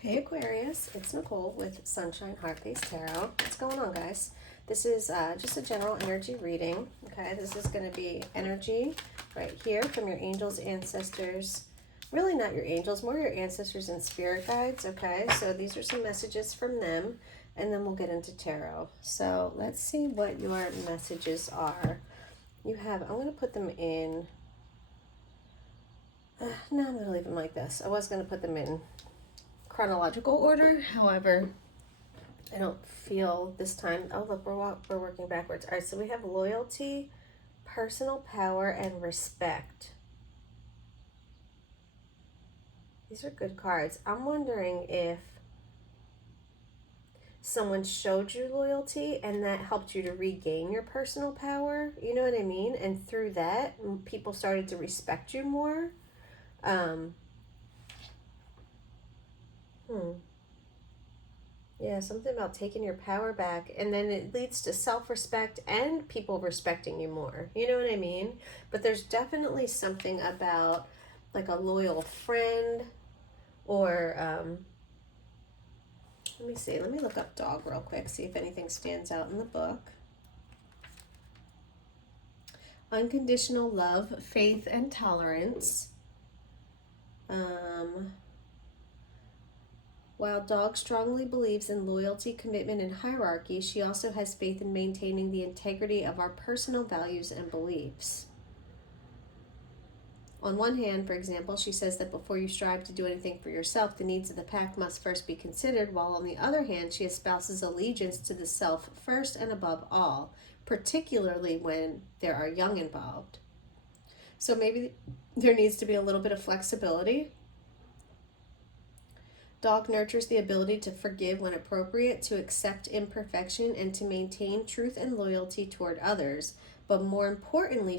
Hey Aquarius, it's Nicole with Sunshine Heart-Based Tarot. What's going on, guys? This is just a general energy reading, okay? This is going to be energy right here from your angels, ancestors. Really not your angels, more your ancestors and spirit guides, okay? So these are some messages from them, and then we'll get into tarot. So let's see what your messages are. You have, I'm going to put them in, no, I'm going to leave them like this. I was going to put them in chronological order, however, I don't feel this time. Oh, look, we're working backwards. All right, so we have loyalty, personal power, and respect. These are good cards. I'm wondering if someone showed you loyalty and that helped you to regain your personal power. You know what I mean? And through that, people started to respect you more. Yeah, something about taking your power back, and then it leads to self-respect and people respecting you more. You know what I mean? But there's definitely something about like a loyal friend or let me see. Let me look up dog real quick, see if anything stands out in the book. Unconditional love, faith, and tolerance. While dog strongly believes in loyalty, commitment, and hierarchy, she also has faith in maintaining the integrity of our personal values and beliefs. On one hand, for example, she says that before you strive to do anything for yourself, the needs of the pack must first be considered, while on the other hand, she espouses allegiance to the self first and above all, particularly when there are young involved. So maybe there needs to be a little bit of flexibility. Dog nurtures the ability to forgive when appropriate, to accept imperfection, and to maintain truth and loyalty toward others. But more importantly,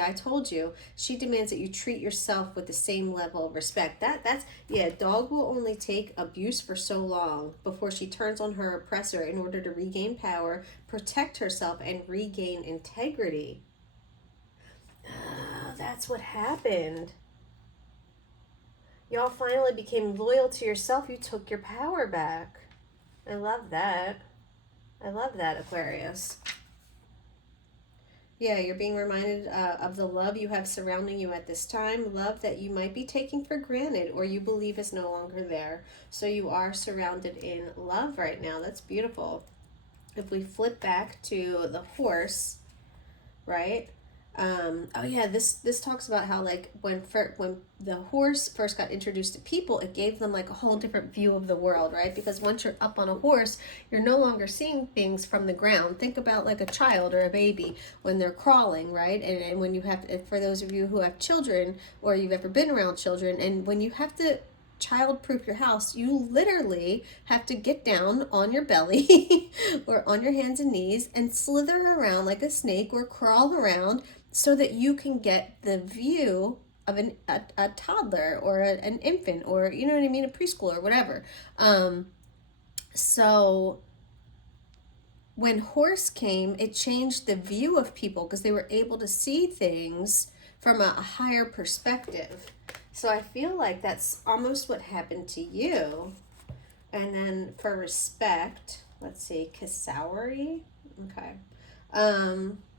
I told you, she demands that you treat yourself with the same level of respect. Dog will only take abuse for so long before she turns on her oppressor in order to regain power, protect herself, and regain integrity. That's what happened. Y'all finally became loyal to yourself. You took your power back. I love that. I love that, Aquarius. Yeah, you're being reminded of the love you have surrounding you at this time, love that you might be taking for granted or you believe is no longer there. So you are surrounded in love right now. That's beautiful. If we flip back to the horse, right? This talks about how like when the horse first got introduced to people, it gave them like a whole different view of the world, right? Because once you're up on a horse, you're no longer seeing things from the ground. Think about like a child or a baby when they're crawling, right? And when you have to, for those of you who have children or you've ever been around children, and when you have to child-proof your house, you literally have to get down on your belly or on your hands and knees and slither around like a snake or crawl around so that you can get the view of a toddler or an infant, or you know what I mean, a preschooler or whatever. So when horse came, it changed the view of people because they were able to see things from a higher perspective. So I feel like that's almost what happened to you. And then for respect, let's see, Kasawari. Okay.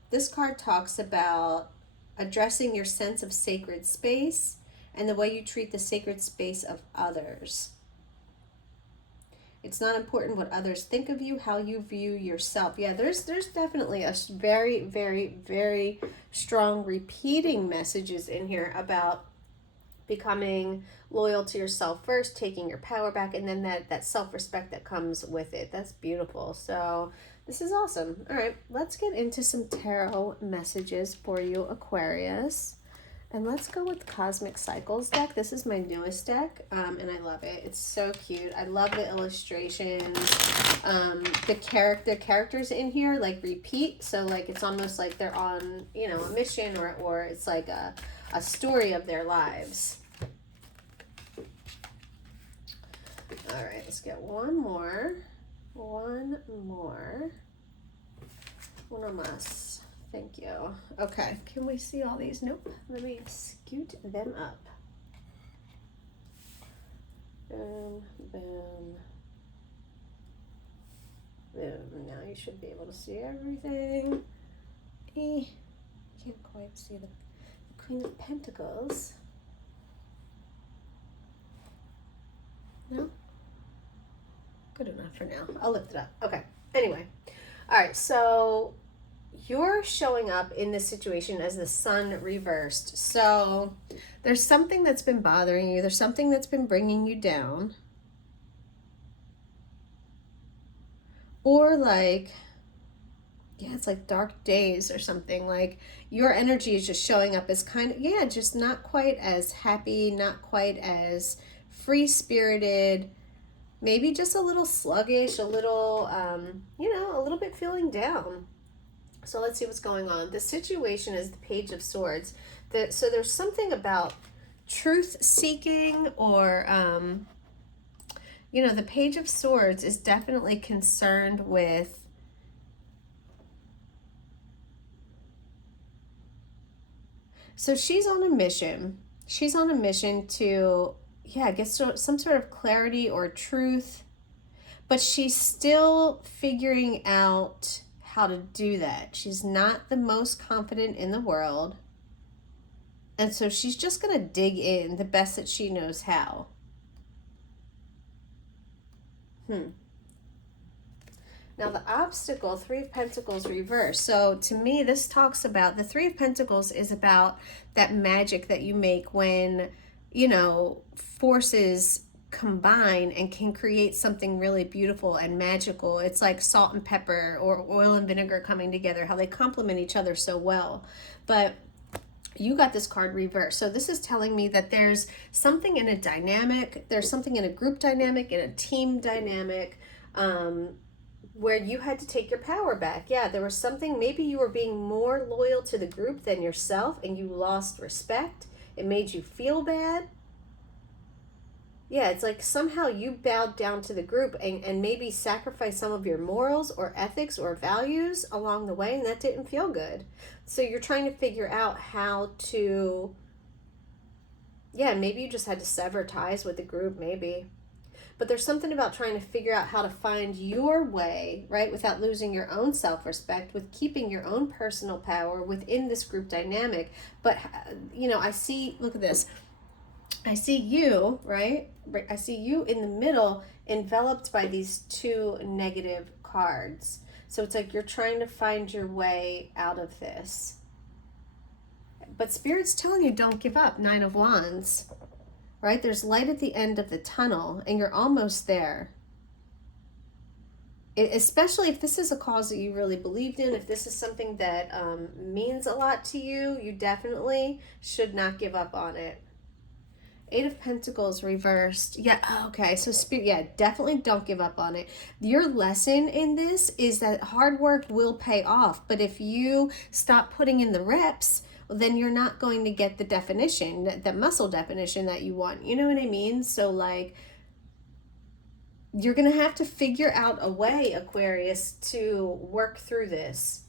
This card talks about addressing your sense of sacred space and the way you treat the sacred space of others. It's not important what others think of you, how you view yourself. Yeah, there's definitely a very, very, very strong repeating messages in here about becoming loyal to yourself first, taking your power back, and then that self-respect that comes with it. That's beautiful. So this is awesome. All right, let's get into some tarot messages for you, Aquarius. And let's go with Cosmic Cycles deck. This is my newest deck, and I love it. It's so cute. I love the illustrations. The characters in here like repeat, so like it's almost like they're on, you know, a mission, or it's like a story of their lives. All right, let's get one more. One más. Thank you. Okay, can we see all these? Nope. Let me scoot them up. Boom, boom, boom. Now you should be able to see everything. Can't quite see the Queen of Pentacles. No? Good enough for now. I'll lift it up. Okay. Anyway. All right. So you're showing up in this situation as the Sun reversed. So there's something that's been bothering you. There's something that's been bringing you down. Or like, yeah, it's like dark days or something. Like your energy is just showing up as kind of, yeah, just not quite as happy, not quite as free-spirited, maybe just a little sluggish, a little, a little bit feeling down. So let's see what's going on. The situation is the Page of Swords. So there's something about truth seeking or, the Page of Swords is definitely concerned with so she's on a mission. She's on a mission to, get some sort of clarity or truth, but she's still figuring out how to do that. She's not the most confident in the world. And so she's just going to dig in the best that she knows how. Now the obstacle, Three of Pentacles reversed. So to me, this talks about, the Three of Pentacles is about that magic that you make when, forces combine and can create something really beautiful and magical. It's like salt and pepper or oil and vinegar coming together, how they complement each other so well. But you got this card reversed. So this is telling me that there's something in a dynamic, there's something in a group dynamic, in a team dynamic, where you had to take your power back. Yeah, there was something, maybe you were being more loyal to the group than yourself and you lost respect. It made you feel bad. Yeah, it's like somehow you bowed down to the group and maybe sacrificed some of your morals or ethics or values along the way, and that didn't feel good. So you're trying to figure out how to, maybe you just had to sever ties with the group, maybe. But there's something about trying to figure out how to find your way, right, without losing your own self-respect, with keeping your own personal power within this group dynamic. But, I see, look at this. I see you, right? I see you in the middle, enveloped by these two negative cards. So it's like you're trying to find your way out of this. But Spirit's telling you don't give up, Nine of Wands. Right? There's light at the end of the tunnel and you're almost there. Especially if this is a cause that you really believed in, if this is something that means a lot to you, you definitely should not give up on it. Eight of Pentacles reversed. Yeah, okay. So Spirit, definitely don't give up on it. Your lesson in this is that hard work will pay off. But if you stop putting in the reps, then you're not going to get the definition, the muscle definition that you want. You know what I mean? So like, you're going to have to figure out a way, Aquarius, to work through this.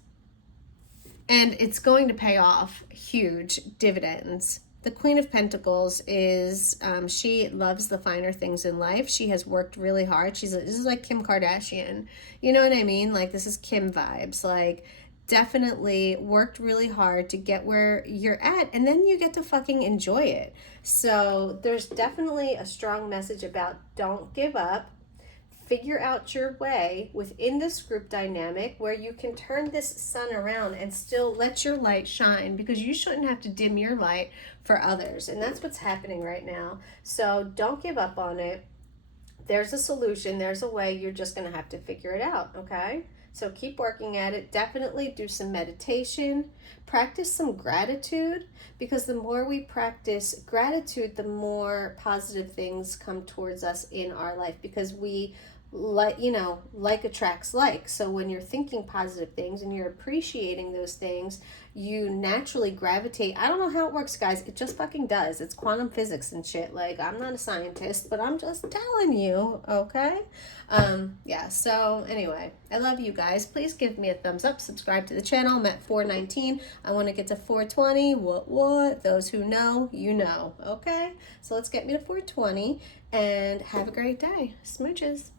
And it's going to pay off huge dividends. The Queen of Pentacles is, she loves the finer things in life. She has worked really hard. This is like Kim Kardashian. You know what I mean? Like, this is Kim vibes. Like, definitely worked really hard to get where you're at, and then you get to fucking enjoy it. So there's definitely a strong message about don't give up. Figure out your way within this group dynamic where you can turn this sun around and still let your light shine, because you shouldn't have to dim your light for others. And that's what's happening right now. So don't give up on it. There's a solution. There's a way. You're just going to have to figure it out, okay? So keep working at it. Definitely do some meditation. Practice some gratitude, because the more we practice gratitude, the more positive things come towards us in our life, because we like, you know, like attracts like. So when you're thinking positive things and you're appreciating those things, you naturally gravitate. I don't know how it works, guys. It just fucking does. It's quantum physics and shit. Like, I'm not a scientist, but I'm just telling you, okay? Yeah, so anyway, I love you guys. Please give me a thumbs up, subscribe to the channel. I'm at 419. I want to get to 420. What? Those who know, you know, okay? So let's get me to 420 and have a great day. Smooches.